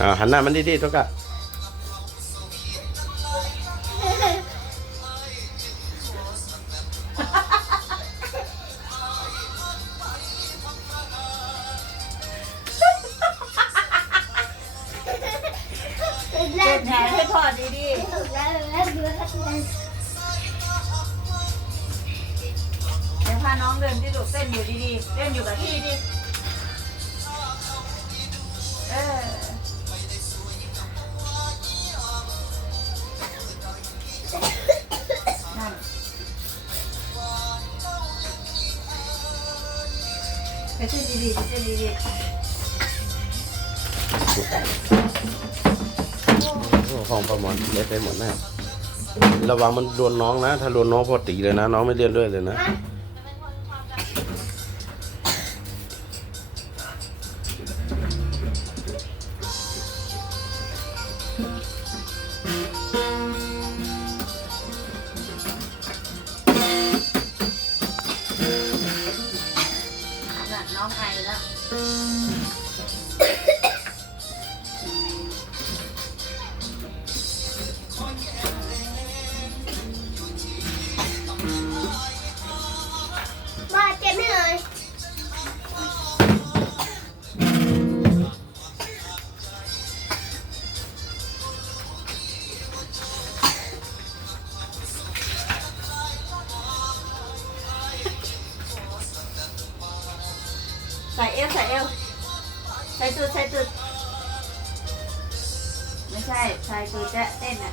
อ่าหันหน้ามันดีๆตัวกะเต้นแหนให้พ่อดีดูแล้วๆเดี๋ยวพาน้องเดินที่ลูกเต้นอยู่ดีๆเต้นอยู่กับที่ดิ ไปเต้นดีๆไปเต้นดีๆโอ้ของประมอนเล็ดไปหมดแน่ระวังมันโดนน้องนะ ถ้าโดนน้องพอตีเลยนะ น้องไม่เล่นด้วยเลยนะ น่ะน้องไอแล้วว่าเจ็ ส่เอวใส่เอวใส่ตุดใส่ตุดไม่ใช่ใส่ตุดจะเต้นอะ